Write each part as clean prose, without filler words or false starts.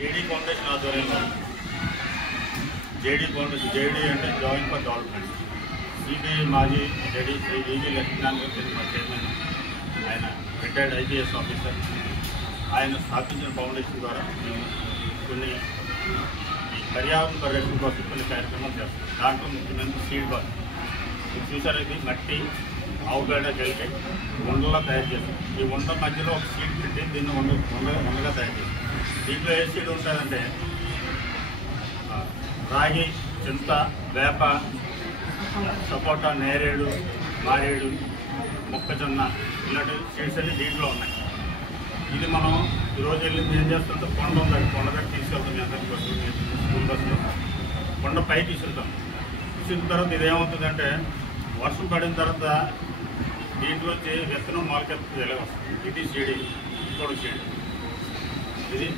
JD foundation ఆధ్వర్యంలో JD foundation JD అంటే joint for development CBI మాజీ జేడీ శ్రీ విజి లక్ష్మీనారాయణ గారు మా చైర్మన్, ఆయన రిటైర్డ్ ఐపీఎస్ ఆఫీసర్. ఆయన స్థాపించిన ఫౌండేషన్ ద్వారా మేము కొన్ని ఈ పర్యావరణ పరిరక్షణ కోసం కొన్ని కార్యక్రమాలు చేస్తాం. దాంట్లో ముఖ్యమైన సీడ్ బాల్ చూసారు. ఇది మట్టి ఆవుగడ్డ కలిపి ఉండలా తయారు చేస్తాం. ఈ ఉండ మధ్యలో ఒక సీడ్ పెట్టి దీన్ని ఉండగా తయారు చేస్తాం. దీంట్లో ఏ సీడ్ ఉంటుందంటే రాగి, చింత, వేప, సపోటా, నేరేడు, మారేడు, మొక్కజొన్న ఇలాంటి సీడ్స్ అన్ని దీంట్లో ఉన్నాయి. ఇది మనం ఈరోజు వెళ్ళింది ఏం చేస్తుంటే కొండ ఉందండి, కొండ దగ్గర తీసుకెళ్తాం. మీ అందరి బస్సు స్కూల్ బస్సులో కొండ పై తీసుకెళ్తాం. తీసుకున్న తర్వాత ఇది ఏమవుతుందంటే వర్షం పడిన తర్వాత దీంట్లోంచి విత్తనం మొలకెత్తుతుంది. ఎలా వస్తుంది? ఇది సీడ్, ఇంకోటి సీడ్. ఇది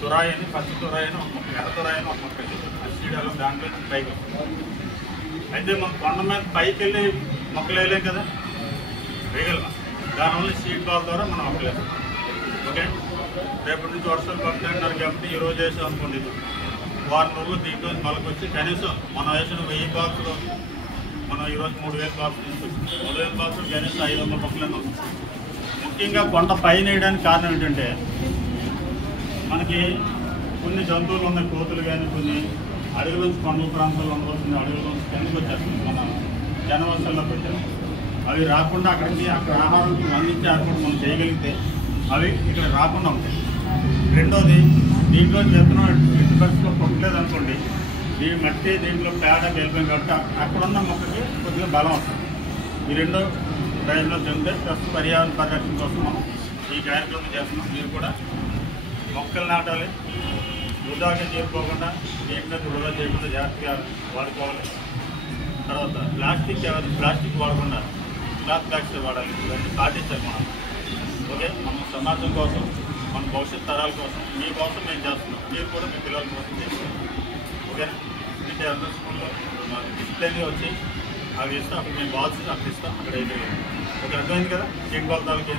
తురాయి అని, పచ్చి తురాయి అని ఒక మొక్క, ఎర్ర తురాయి అని ఒక మొక్క. ఆ సీడ్ అలా దాంట్లో పైకి వస్తుంది. అయితే మనం కొండ మీద పైకి వెళ్ళి మొక్కలు వేయలేం కదా, వేయగలం. దానివల్ల సీడ్ బాల్ ద్వారా మనం మొక్కలు వేస్తాం. ఓకే, రేపటి నుంచి వర్షాలు పడుతుంటారు కాబట్టి ఈరోజు వేసాం అనుకోండి, వారం రోజులు దీంట్లో మొలకొచ్చి కనీసం మనం వేసిన 1000 బాక్సులు మనం ఈరోజు 3000 బాక్సులు తీసుకొచ్చాం. 3000 బాక్సులు కనీసం 500 మొక్కలను. ముఖ్యంగా కొండ పైన వేయడానికి కారణం ఏంటంటే మనకి కొన్ని జంతువులు ఉన్నాయి, కోతులు కానీ కొన్ని అడవుల నుంచి కొండల ప్రాంతాల్లో ఉండవలసిన అడవుల నుంచి కిందకు వచ్చేస్తుంది. మన జనవసంలోకి వచ్చాము. అవి రాకుండా అక్కడికి అక్కడ ఆహారం అందించే ఏర్పాటు మనం చేయగలిగితే అవి ఇక్కడ రాకుండా ఉంటాయి. రెండోది, దీంట్లో విత్తనం ఎట్టి పరిస్థితిలో కొట్టలేదు అనుకోండి, ఈ మట్టి దీంట్లో పేడ వెళ్ళిపోయింది కాబట్టి అక్కడున్న మొక్కకి కొద్దిగా బలం వస్తుంది. ఈ రెండో ప్రయోజనాలు చెందితే ప్రస్తుత పర్యావరణ పరిరక్షణ కోసం మనం ఈ కార్యక్రమం చేస్తున్నాం. మీరు కూడా మొక్కలు నాటాలి, వృధాగా చేయకపోకుండా నీటిని వృధా చేయకుండా జాగ్రత్తగా వాడుకోవాలి. తర్వాత ప్లాస్టిక్ వాడకుండా క్లాత్ బ్యాగ్స్ వాడాలి. ఇవన్నీ పాటించాలి మనం. ఓకే, మన సమాజం కోసం, మన భవిష్యత్ తరాల కోసం, మీ కోసం మేము చేస్తున్నాం. మీరు కూడా మీ పిల్లల కోసం చేస్తున్నాం. ఓకేనా? అంటే అందరూ స్కూల్లో డిసిప్లైన్గా వచ్చి అవి ఇస్తాం. అక్కడ మేము బాల్స్ అక్కడ ఇస్తాం. అక్కడ అయితే ఓకే, అర్థమైంది కదా? Check ball తాలూకి